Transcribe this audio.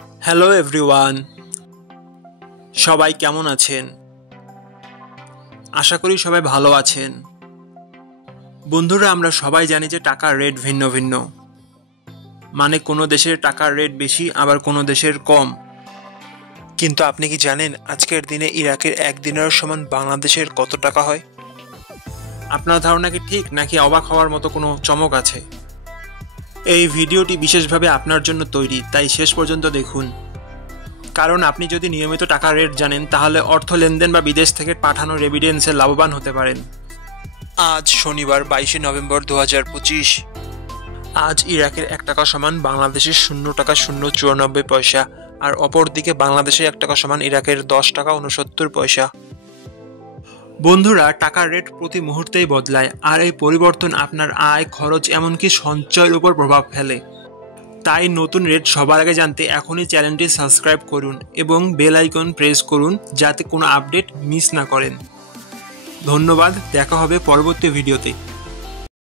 Hello everyone, সবাই কেমন আছেন? আশা করি সবাই ভালো আছেন। বন্ধুরা, আমরা সবাই জানি যে টাকার রেট ভিন্ন ভিন্ন। মানে কোনো দেশের টাকার রেট বেশি, আবার কোনো দেশের কম। কিন্তু আপনি কি জানেন আজকের দিনে ইরাকের 1 দিনার সমান বাংলাদেশের কত টাকা হয়? আপনার ধারণা কি ঠিক, নাকি অবাক হওয়ার মতো কোনো চমক আছে? এই ভিডিওটি বিশেষভাবে আপনার জন্য তৈরি, তাই শেষ পর্যন্ত দেখুন। কারণ আপনি যদি নিয়মিত টাকার রেট জানেন, তাহলে অর্থ লেনদেন বা বিদেশ থেকে পাঠানো রেমিটেন্সে লাভবান হতে পারেন। আজ শনিবার 22শে নভেম্বর 2025। আজ ইরাকের 1 টাকা সমান বাংলাদেশের 0 টাকা 0.94 পয়সা, আর অপরদিকে বাংলাদেশের 1 টাকা সমান ইরাকের 10 টাকা 69 পয়সা। বন্ধুরা, টাকার রেট প্রতি মুহূর্তেই বদলায়, আর এই পরিবর্তন আপনার আয়, খরচ, এমনকি সঞ্চয়ের উপর প্রভাব ফেলে। তাই নতুন রেট সবার আগে জানতে এখনই চ্যানেলটি সাবস্ক্রাইব করুন এবং বেল আইকন প্রেস করুন, যাতে কোনো আপডেট মিস না করেন। ধন্যবাদ, দেখা হবে পরবর্তী ভিডিওতে।